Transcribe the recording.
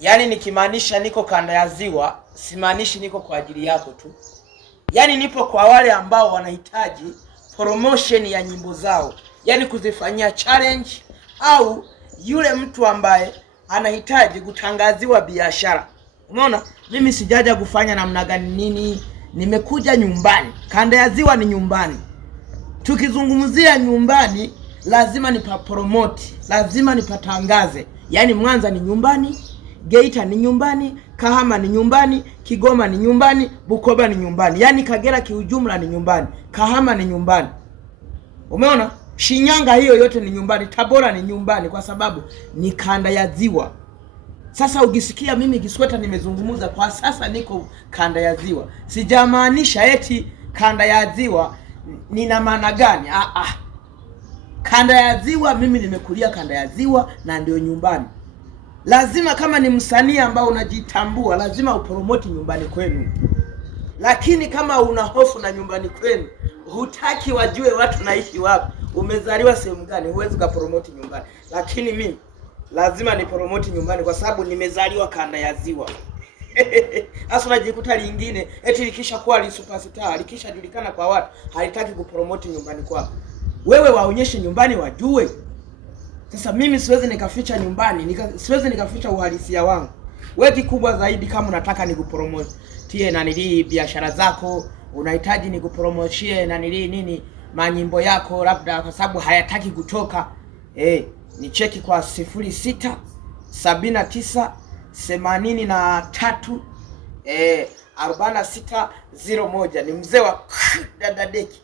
Yaani nikimaanisha niko kanda ya Ziwa, simaanishi niko kwa ajili yako tu. Yaani nipo kwa wale ambao wanahitaji promotion ya nyimbo zao, yaani kuzifanyia challenge, au yule mtu ambaye anahitaji kutangaziwa biashara. Umeona? Mimi sijaja kufanya namna gani nini, nimekuja nyumbani. Kanda ya Ziwa ni nyumbani. Tukizungumzia nyumbani, lazima nipapromote, lazima nipatangaze. Yaani Mwanza ni nyumbani, Geita ni nyumbani, Kahama ni nyumbani, Kigoma ni nyumbani, Bukoba ni nyumbani. Yaani Kagera kiujumla ni nyumbani, Kahama ni nyumbani. Umeona? Shinyanga hiyo yote ni nyumbani, Tabora ni nyumbani kwa sababu ni kanda ya Ziwa. Sasa ukisikia mimi Kisweta nimezungumza kwa sasa niko kanda ya Ziwa, sijamaanisha eti kanda ya Ziwa nina maana gani? Kanda ya Ziwa, mimi nimekulia kanda ya Ziwa na ndio nyumbani. Lazima kama ni msanii ambao unajitambua, lazima upromote nyumbani kwenu. Lakini kama una hofu na nyumbani kwenu, hutaki wajue watu naishi wapi, umezaliwa sehemu gani, huwezi kupromote nyumbani. Lakini mimi lazima ni promote nyumbani kwa sababu nimezaliwa kanda ya Ziwa. Hasa unajikuta lingine eti likisha kuwa li superstar, likisha julikana kwa watu, halitaki kupromote nyumbani kwako. Wewe waonyeshe nyumbani wajue. Sasa mimi siwezi nikaficha nyumbani, siwezi nikaficha uhalisia wangu. Wewe kikubwa zaidi kama unataka nikupromote tie na nili biashara zako, unahitaji nikupromoshie na nili nini manyimbo yako, labda kwa sababu hayataki kutoka, ni cheki kwa 06 79 83 4601. Ni mzee wa dada deki.